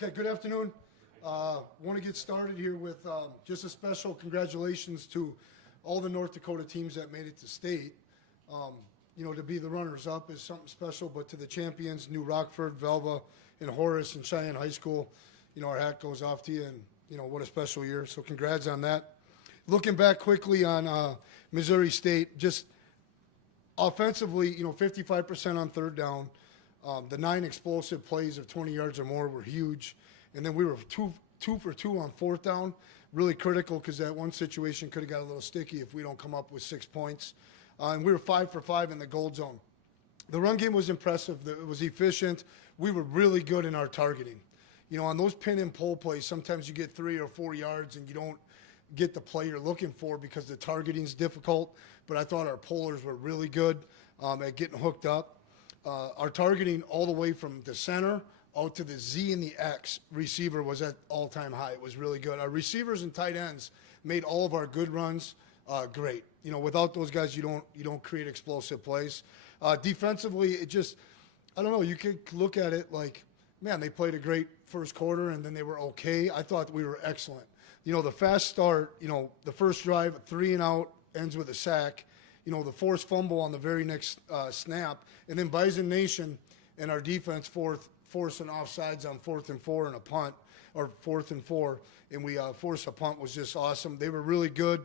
Okay, good afternoon. Want to get started here with just a special congratulations to all the North Dakota teams that made it to state. To be the runners-up is something special, but to the champions, New Rockford, Velva, and Horace and Cheyenne High School, our hat goes off to you, and what a special year. So congrats on that. Looking back quickly on Missouri State, just offensively, 55% on third down. The 9 explosive plays of 20 yards or more were huge. And then we were two for two on fourth down, really critical because that one situation could have got a little sticky if we don't come up with 6 points. And we were 5 for 5 in the gold zone. The run game was impressive. It was efficient. We were really good in our targeting. On those pin and pull plays, sometimes you get 3 or 4 yards and you don't get the play you're looking for because the targeting is difficult. But I thought our pullers were really good at getting hooked up. Our targeting all the way from the center out to the Z and the X receiver was at all-time high. It was really good. Our receivers and tight ends made all of our good runs great. Without those guys, you don't create explosive plays. Defensively, I don't know. You could look at it like, man, they played a great first quarter and then they were okay. I thought we were excellent. The fast start, the first drive, 3 and out, ends with a sack. The forced fumble on the very next snap, and then Bison Nation and our defense forcing offsides on 4th and 4 and a punt, or 4th and 4, and we forced a punt was just awesome. They were really good.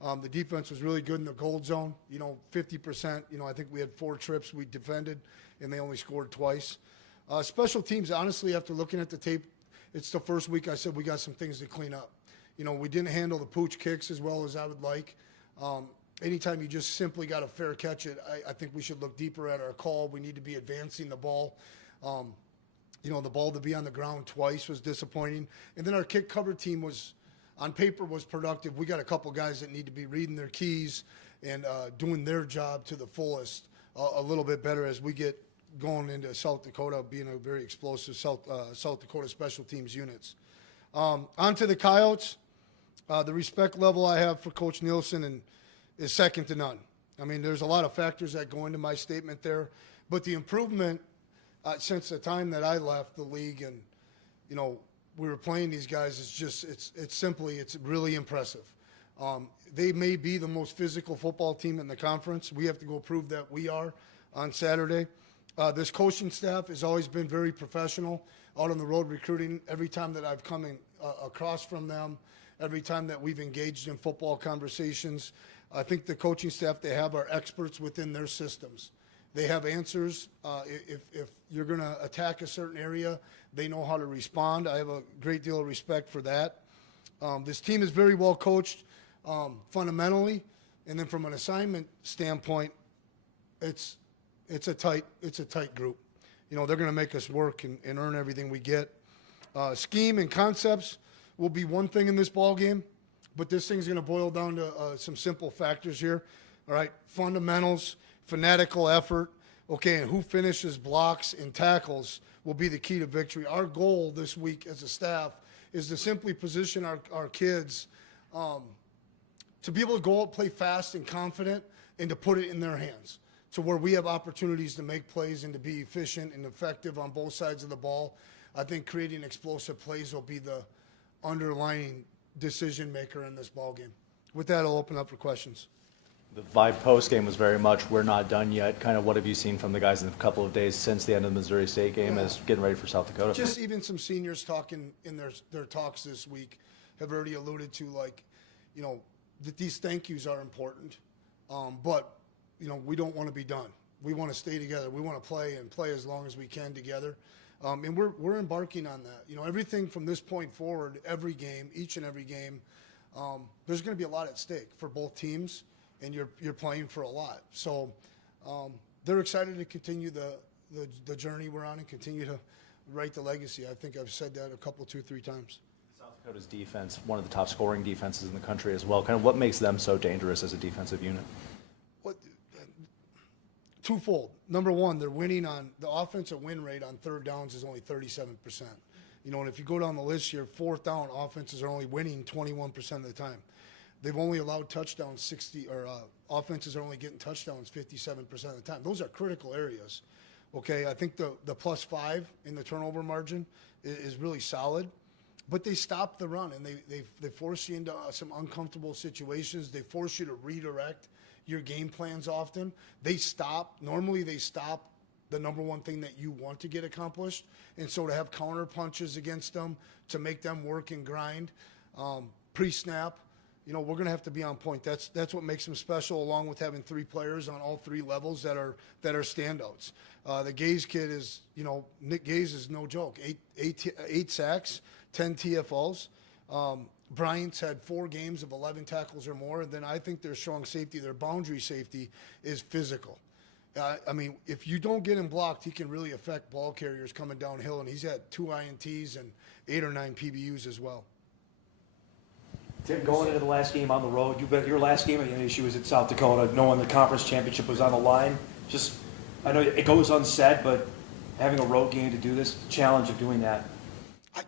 The defense was really good in the gold zone. 50%. I think we had 4 trips we defended, and they only scored twice. Special teams, honestly, after looking at the tape, it's the first week I said we got some things to clean up. We didn't handle the pooch kicks as well as I would like. Anytime you just simply got a fair catch it, I think we should look deeper at our call. We need to be advancing the ball. The ball to be on the ground twice was disappointing. And then our kick cover team on paper was productive. We got a couple guys that need to be reading their keys and doing their job to the fullest a little bit better as we get going into South Dakota, being a very explosive South Dakota special teams units. On to the Coyotes. The respect level I have for Coach Nielsen is second to none. I mean, there's a lot of factors that go into my statement there, but the improvement since the time that I left the league and, we were playing these guys, it's really impressive. They may be the most physical football team in the conference. We have to go prove that we are on Saturday. This coaching staff has always been very professional out on the road recruiting. Every time that I've come across from them, every time that we've engaged in football conversations, I think the coaching staff they have are experts within their systems. They have answers. If you're going to attack a certain area, they know how to respond. I have a great deal of respect for that. This team is very well coached fundamentally, and then from an assignment standpoint, it's a tight group. They're going to make us work and earn everything we get. Scheme and concepts will be one thing in this ball game, but this thing's going to boil down to some simple factors here. All right, fundamentals, fanatical effort, okay, and who finishes blocks and tackles will be the key to victory. Our goal this week as a staff is to simply position our kids to be able to go out, play fast and confident, and to put it in their hands to where we have opportunities to make plays and to be efficient and effective on both sides of the ball. I think creating explosive plays will be the underlying decision maker in this ball game. With that, I'll open up for questions. The vibe post game was very much, we're not done yet. Kind of what have you seen from the guys in a couple of days since the end of the Missouri State game as getting ready for South Dakota? Just even some seniors talking in their talks this week have already alluded to, that these thank yous are important. But, we don't want to be done. We want to stay together. We want to play and play as long as we can together. And we're embarking on that. Everything from this point forward, every game, each and every game, there's going to be a lot at stake for both teams, and you're playing for a lot. So they're excited to continue the journey we're on and continue to write the legacy. I think I've said that a couple, 2-3 times. South Dakota's defense, one of the top scoring defenses in the country as well. Kind of what makes them so dangerous as a defensive unit? Twofold. Number one, they're winning on the offensive win rate on third downs is only 37%. And if you go down the list here, fourth down offenses are only winning 21% of the time. They've only allowed touchdowns offenses are only getting touchdowns 57% of the time. Those are critical areas. Okay, I think the +5 in the turnover margin is really solid. But they stop the run, and they force you into some uncomfortable situations. They force you to redirect your game plans often. Normally they stop the number one thing that you want to get accomplished. And so to have counter punches against them, to make them work and grind, pre-snap, we're going to have to be on point. That's what makes them special, along with having 3 players on all 3 levels that are standouts. The Gaze kid is, Nick Gaze is no joke. 8 sacks, 10 TFLs. Bryant's had 4 games of 11 tackles or more. And then I think their strong safety, their boundary safety, is physical. If you don't get him blocked, he can really affect ball carriers coming downhill. And he's had 2 INTs and 8 or 9 PBUs as well. Tim, going into the last game on the road, your last game at NDSU was at South Dakota, knowing the conference championship was on the line. I know it goes unsaid, but having a road game to do this, the challenge of doing that.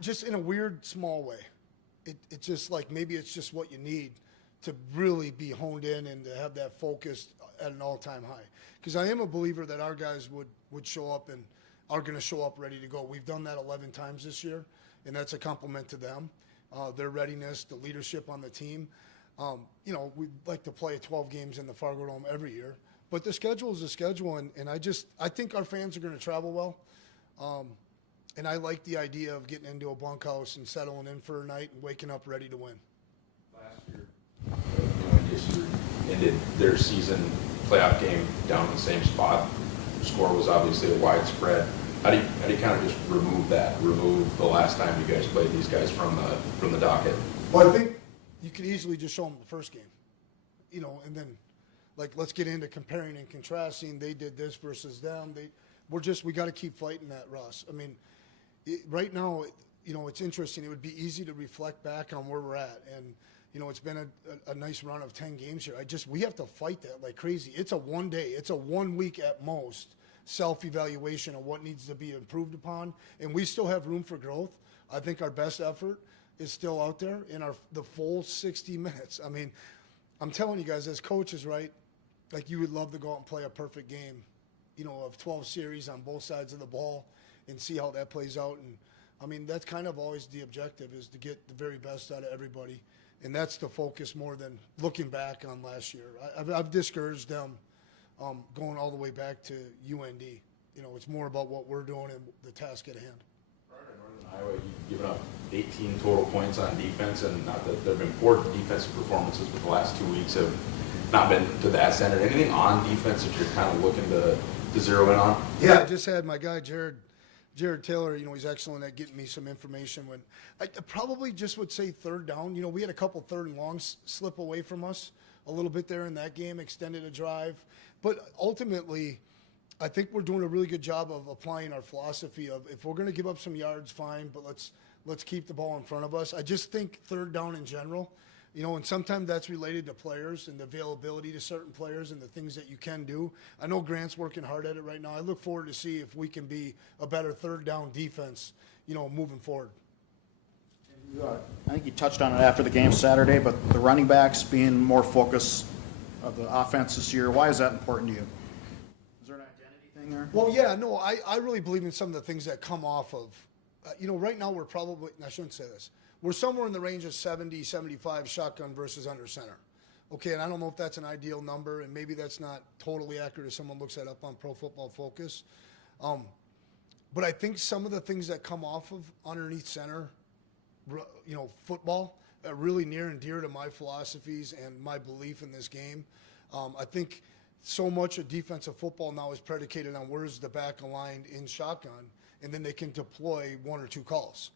Just in a weird, small way. It's just like maybe it's just what you need to really be honed in and to have that focus at an all-time high. Because I am a believer that our guys would show up and are going to show up ready to go. We've done that 11 times this year, and that's a compliment to them, their readiness, the leadership on the team. We'd like to play 12 games in the Fargo Dome every year, but the schedule is the schedule, and I think our fans are going to travel well. And I like the idea of getting into a bunkhouse and settling in for a night and waking up ready to win. Last year, NDSU ended their season playoff game down in the same spot. The score was obviously a wide spread. How do you kind of just remove the last time you guys played these guys from the docket? Well, I think you could easily just show them the first game, and then let's get into comparing and contrasting. They did this versus them. We got to keep fighting that, Russ. Right now, it's interesting. It would be easy to reflect back on where we're at. And, it's been a nice run of 10 games here. We have to fight that like crazy. It's a 1 day. It's a 1 week at most self-evaluation of what needs to be improved upon. And we still have room for growth. I think our best effort is still out there in the full 60 minutes. I'm telling you guys, as coaches, right, you would love to go out and play a perfect game, of 12 series on both sides of the ball and see how that plays out. And that's kind of always the objective, is to get the very best out of everybody. And that's the focus more than looking back on last year. I've discouraged them going all the way back to UND. It's more about what we're doing and the task at hand. Prior to Northern Iowa, you've given up 18 total points on defense, and not that there have been poor defensive performances, but the last 2 weeks have not been to that standard. Anything on defense that you're kind of looking to zero in on? Yeah, I just had my guy Jared Taylor. He's excellent at getting me some information. When I probably just would say third down. We had a couple third and longs slip away from us a little bit there in that game, extended a drive. But ultimately, I think we're doing a really good job of applying our philosophy of, if we're going to give up some yards, fine, but let's keep the ball in front of us. I just think third down in general, and sometimes that's related to players and the availability to certain players and the things that you can do. I know Grant's working hard at it right now. I look forward to see if we can be a better third down defense, moving forward. I think you touched on it after the game Saturday, but the running backs being more focus of the offense this year, why is that important to you? Is there an identity thing there? Well, yeah, no, I really believe in some of the things that come off of, right now we're probably, I shouldn't say this, we're somewhere in the range of 70, 75 shotgun versus under center. Okay, and I don't know if that's an ideal number, and maybe that's not totally accurate if someone looks that up on Pro Football Focus. But I think some of the things that come off of underneath center, football, are really near and dear to my philosophies and my belief in this game. I think so much of defensive football now is predicated on where's the back aligned in shotgun, and then they can deploy 1 or 2 calls.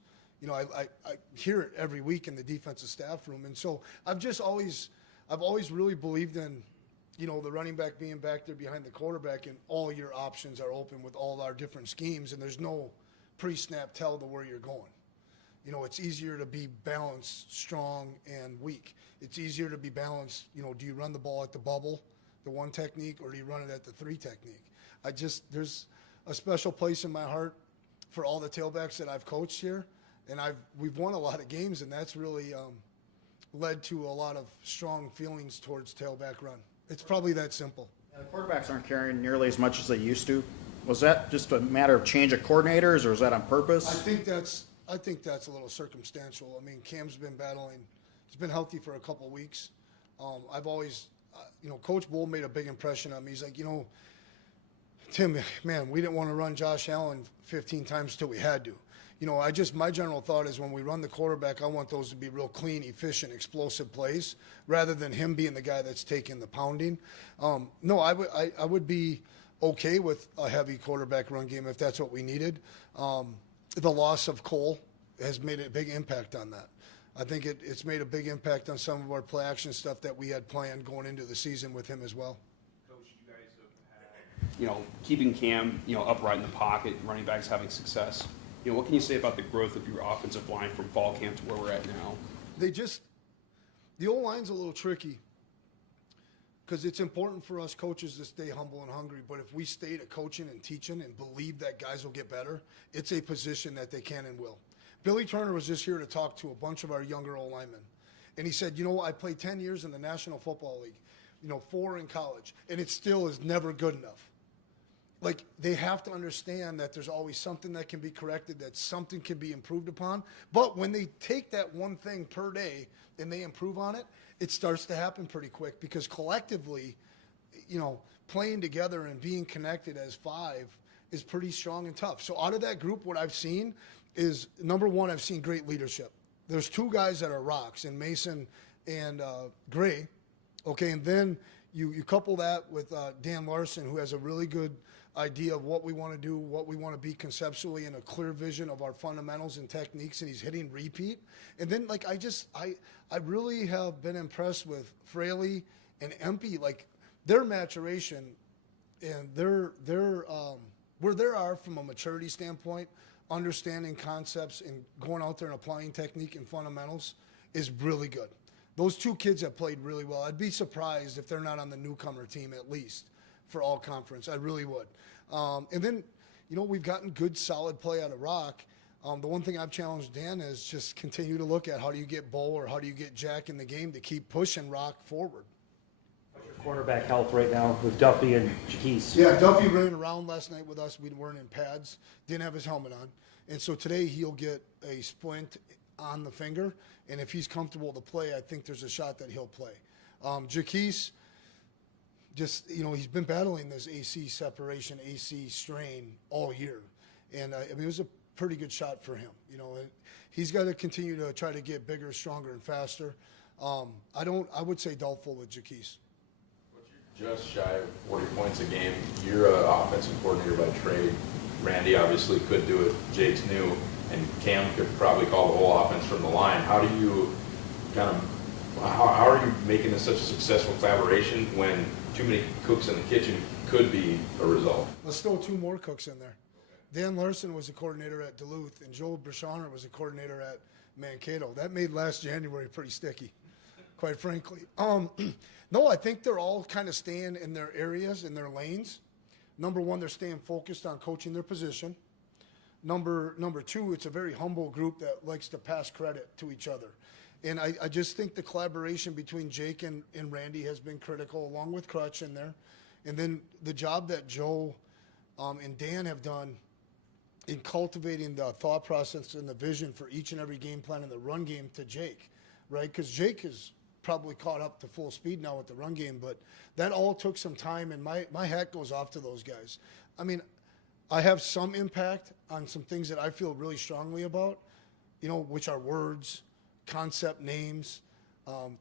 I hear it every week in the defensive staff room. And so I've always really believed in, the running back being back there behind the quarterback, and all your options are open with all our different schemes, and there's no pre-snap tell to where you're going. It's easier to be balanced, strong, and weak. It's easier to be balanced, do you run the ball at the bubble, the 1 technique, or do you run it at the 3 technique? There's a special place in my heart for all the tailbacks that I've coached here. And we've won a lot of games, and that's really led to a lot of strong feelings towards tailback run. It's probably that simple. The quarterbacks aren't carrying nearly as much as they used to. Was that just a matter of change of coordinators, or is that on purpose? I think that's a little circumstantial. I mean, Cam's been battling. He's been healthy for a couple weeks. I've always, Coach Bull made a big impression on me. He's like, Tim, man, we didn't want to run Josh Allen 15 times till we had to. My general thought is when we run the quarterback, I want those to be real clean, efficient, explosive plays, rather than him being the guy that's taking the pounding. No, I would be okay with a heavy quarterback run game if that's what we needed. The loss of Cole has made a big impact on that. I think it's made a big impact on some of our play action stuff that we had planned going into the season with him as well. Coach, you guys have had, keeping Cam, upright in the pocket, running backs having success. What can you say about the growth of your offensive line from fall camp to where we're at now? The O-line's a little tricky because it's important for us coaches to stay humble and hungry. But if we stay to coaching and teaching and believe that guys will get better, it's a position that they can and will. Billy Turner was just here to talk to a bunch of our younger O-linemen. And he said, I played 10 years in the National Football League, 4 in college, and it still is never good enough. Like, they have to understand that there's always something that can be corrected, that something can be improved upon. But when they take that one thing per day and they improve on it, it starts to happen pretty quick because collectively, playing together and being connected as 5 is pretty strong and tough. So out of that group, what I've seen is, number one, I've seen great leadership. There's 2 guys that are rocks, in Mason and Gray. Okay, and then you couple that with Dan Larson, who has a really good idea of what we want to do, what we want to be conceptually, and a clear vision of our fundamentals and techniques, and he's hitting repeat. And then, I really have been impressed with Fraley and Empey, their maturation and their where they are from a maturity standpoint, understanding concepts and going out there and applying technique and fundamentals is really good. Those 2 kids have played really well. I'd be surprised if they're not on the newcomer team at least for all conference. I really would. And then, we've gotten good, solid play out of Rock. The one thing I've challenged Dan is just continue to look at how do you get Bo or how do you get Jack in the game to keep pushing Rock forward. What's your cornerback health right now with Duffy and Jaquise? Yeah, Duffy ran around last night with us. We weren't in pads, didn't have his helmet on. And so today he'll get a splint on the finger. And if he's comfortable to play, I think there's a shot that he'll play. Jaquise, he's been battling this AC separation, AC strain all year. And, it was a pretty good shot for him, and he's got to continue to try to get bigger, stronger, and faster. I would say doubtful with Jaquise. Just shy of 40 points a game. You're an offensive coordinator by trade. Randy obviously could do it. Jake's new. And Cam could probably call the whole offense from the line. How do you how are you making this such a successful collaboration when too many cooks in the kitchen could be a result? Let's throw 2 more cooks in there. Dan Larson was a coordinator at Duluth, and Joe Brashauner was a coordinator at Mankato. That made last January pretty sticky, quite frankly. No, I think they're all kind of staying in their areas, in their lanes. Number one, they're staying focused on coaching their position. Number 2, it's a very humble group that likes to pass credit to each other. And I just think the collaboration between Jake and Randy has been critical, along with Crutch in there. And then the job that Joe and Dan have done in cultivating the thought process and the vision for each and every game plan in the run game to Jake, right? Because Jake is probably caught up to full speed now with the run game, but that all took some time, and my hat goes off to those guys. I mean, I have some impact on some things that I feel really strongly about, which are words, concept names,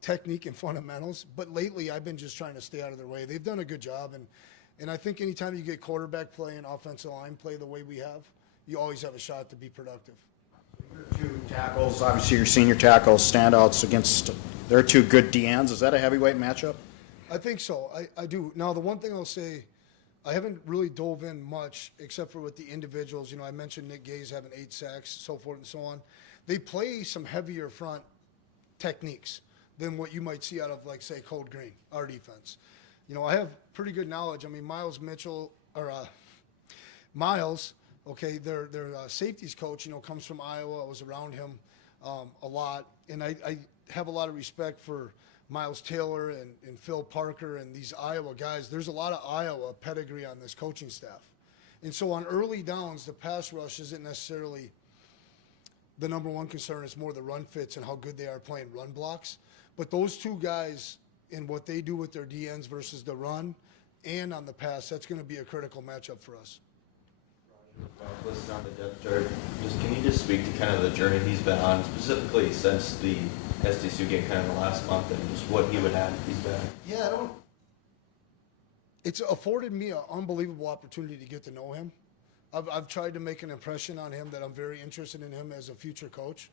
technique, and fundamentals. But lately, I've been just trying to stay out of their way. They've done a good job, and I think anytime you get quarterback play and offensive line play the way we have, you always have a shot to be productive. Your 2 tackles, obviously your senior tackles, standouts against their 2 good DNs. Is that a heavyweight matchup? I think so. I do. Now, the one thing I'll say, I haven't really dove in much except for with the individuals. I mentioned Nick Gay's having 8 sacks, so forth and so on. They play some heavier front techniques than what you might see out of, say, Code Green, our defense. I have pretty good knowledge. I mean, Miles, okay, their safeties coach, comes from Iowa. I was around him a lot. And I have a lot of respect for Miles Taylor and Phil Parker and these Iowa guys. There's a lot of Iowa pedigree on this coaching staff. And so on early downs, the pass rush isn't necessarily the number one concern. It's more the run fits and how good they are playing run blocks. But those two guys in what they do with their DNs versus the run and on the pass, that's going to be a critical matchup for us. Listed on the depth chart, can you just speak to kind of the journey he's been on, specifically since the SDSU game kind of the last month, and just what he would add if he's back? Yeah, it's afforded me an unbelievable opportunity to get to know him. I've tried to make an impression on him that I'm very interested in him as a future coach.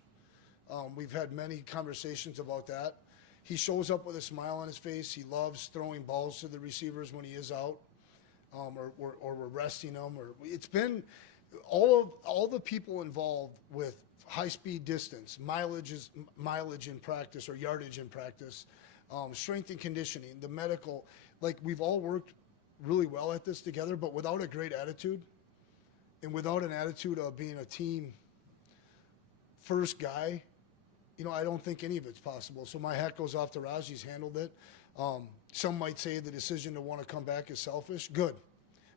We've had many conversations about that. He shows up with a smile on his face. He loves throwing balls to the receivers when he is out, or we're resting him. Or it's been all the people involved with high-speed distance, mileage in practice or yardage in practice, strength and conditioning, the medical. Like, we've all worked really well at this together, but without a great attitude and without an attitude of being a team first guy, I don't think any of it's possible. So my hat goes off to Raj. He's handled it. Some might say the decision to want to come back is selfish. Good.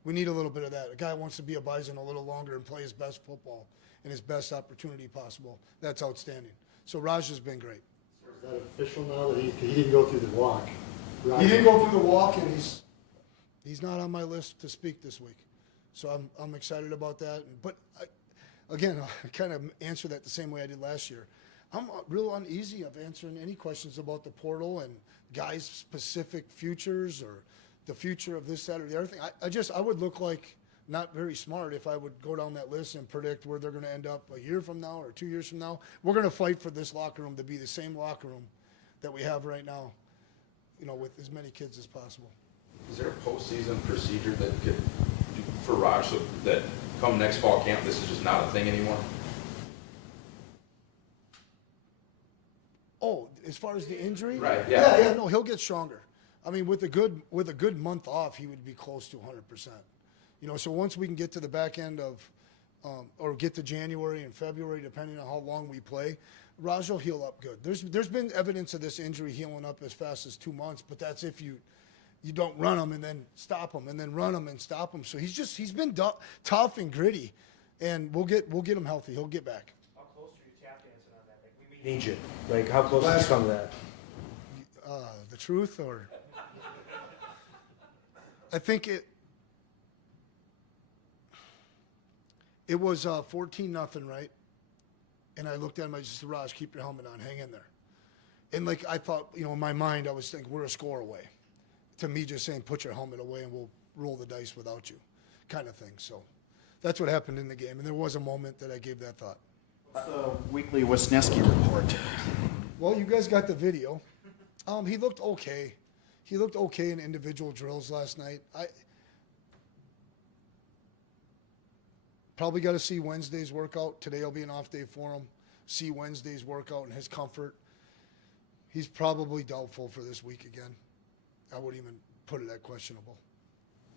We need a little bit of that. A guy wants to be a Bison a little longer and play his best football and his best opportunity possible. That's outstanding. So Raj has been great. So is that official now that he didn't go through the walk? He didn't go through the walk, and he's not on my list to speak this week. So I'm excited about that. But again, I kind of answer that the same way I did last year. I'm real uneasy of answering any questions about the portal and guys' specific futures or the future of this, that, or the other thing. I would look like not very smart if I would go down that list and predict where they're going to end up a year from now or 2 years from now. We're going to fight for this locker room to be the same locker room that we have right now, with as many kids as possible. Is there a postseason procedure that could, for Raj, so that come next fall camp, this is just not a thing anymore? Oh, as far as the injury? Right, yeah. Yeah, no, he'll get stronger. I mean, with a good month off, he would be close to 100%. So once we can get to the back end of, or get to January and February, depending on how long we play, Raj will heal up good. There's been evidence of this injury healing up as fast as 2 months, but that's if you don't run him and then stop him and then run him and stop him. So he's been tough and gritty, and we'll get him healthy. He'll get back. How close are you tap dancing on that? Like, we need you. Like, how close did you come to that? The truth, or I think it was 14-0, right? And I looked at him, I just said, Raj, keep your helmet on, hang in there. And like, I thought, in my mind, I was thinking, we're a score away. To me, just saying, put your helmet away and we'll roll the dice without you, kind of thing. So that's what happened in the game. And there was a moment that I gave that thought. The weekly Wisniewski report. Well, you guys got the video. He looked okay. He looked okay in individual drills last night. I probably got to see Wednesday's workout. Today will be an off day for him. See Wednesday's workout and his comfort. He's probably doubtful for this week again. I wouldn't even put it at questionable.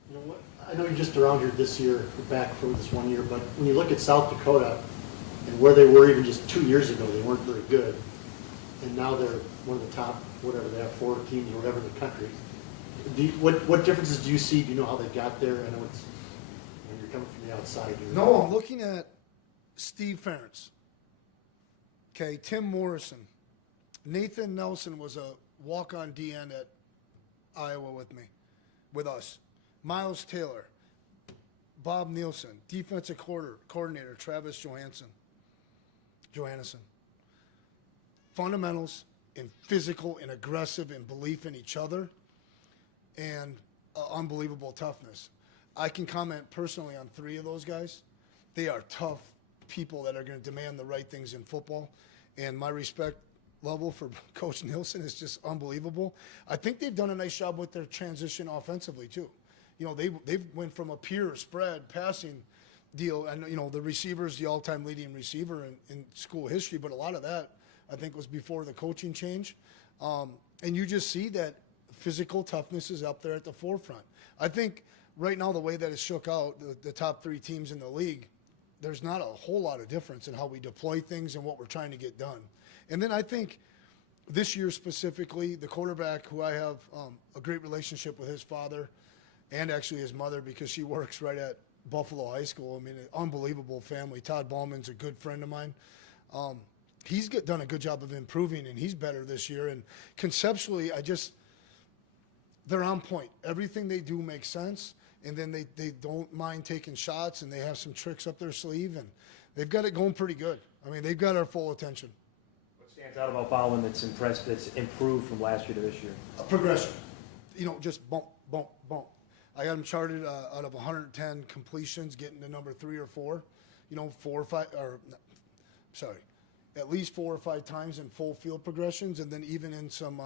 You know what? I know you're just around here this year, back from this 1 year, but when you look at South Dakota and where they were even just 2 years ago, they weren't very good. And now they're one of the top, whatever they have, 4 teams or whatever in the country. What differences do you see? Do you know how they got there? I know it's, when you're coming from the outside. No, I'm looking at Steve Ferentz. Okay, Tim Morrison. Nathan Nelson was a walk-on DN at Iowa with us. Miles Taylor, Bob Nielsen, defensive coordinator Travis Johannesson. Fundamentals and physical and aggressive and belief in each other and unbelievable toughness. I can comment personally on 3 of those guys. They are tough people that are going to demand the right things in football, and my respect level for Coach Nielsen is just unbelievable. I think they've done a nice job with their transition offensively too. They've went from a pure spread passing deal, and the receiver's the all-time leading receiver in school history, but a lot of that I think was before the coaching change. And you just see that physical toughness is up there at the forefront. I think right now the way that it's shook out, the top 3 teams in the league, there's not a whole lot of difference in how we deploy things and what we're trying to get done. And then I think this year specifically, the quarterback, who I have a great relationship with his father and actually his mother, because she works right at Buffalo High School. I mean, an unbelievable family. Todd Ballman's a good friend of mine. He's done a good job of improving, and he's better this year. And conceptually, they're on point. Everything they do makes sense, and then they don't mind taking shots, and they have some tricks up their sleeve, and they've got it going pretty good. I mean, they've got our full attention. What stands out about Baldwin that's improved from last year to this year? Progression. Just bump, bump, bump. I got him charted out of 110 completions, getting to number 3 or 4. 4 or 5, at least 4 or 5 times in full field progressions, and then even in some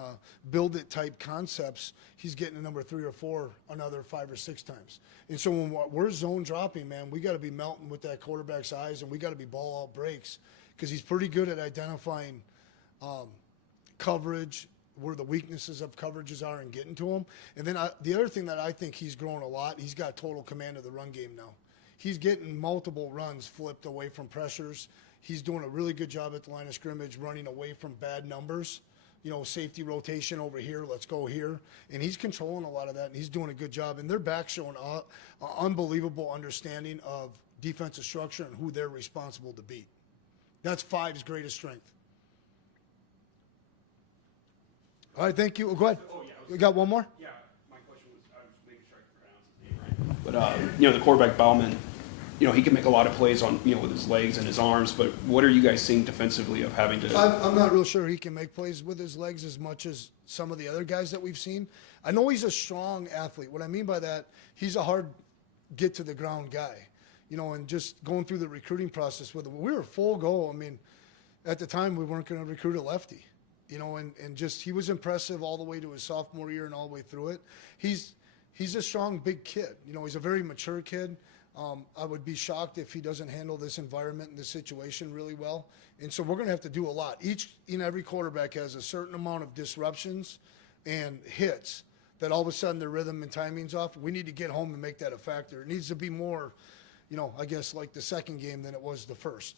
build it type concepts, he's getting to number 3 or 4 another 5 or 6 times. And so when we're zone dropping, man, we got to be melting with that quarterback's eyes, and we got to be ball out breaks, because he's pretty good at identifying coverage, where the weaknesses of coverages are, and getting to them. And then the other thing that I think he's grown a lot, he's got total command of the run game now. He's getting multiple runs flipped away from pressures. He's doing a really good job at the line of scrimmage, running away from bad numbers. Safety rotation over here, let's go here. And he's controlling a lot of that, and he's doing a good job. And they're back showing an unbelievable understanding of defensive structure and who they're responsible to beat. That's 5's greatest strength. All right, thank you. Go ahead. Oh, yeah. We got one more? Yeah, my question was, I was making sure I could pronounce his name right. But, the quarterback Bauman, he can make a lot of plays on, with his legs and his arms, but what are you guys seeing defensively of having to? I'm not real sure he can make plays with his legs as much as some of the other guys that we've seen. I know he's a strong athlete. What I mean by that, he's a hard get-to-the-ground guy. And just going through the recruiting process with him, we were full go. I mean, at the time, we weren't going to recruit a lefty. And just he was impressive all the way to his sophomore year and all the way through it. He's a strong, big kid. He's a very mature kid. I would be shocked if he doesn't handle this environment and this situation really well. And so we're going to have to do a lot. Every quarterback has a certain amount of disruptions and hits that all of a sudden their rhythm and timing's off. We need to get home and make that a factor. It needs to be more, I guess, like the second game than it was the first.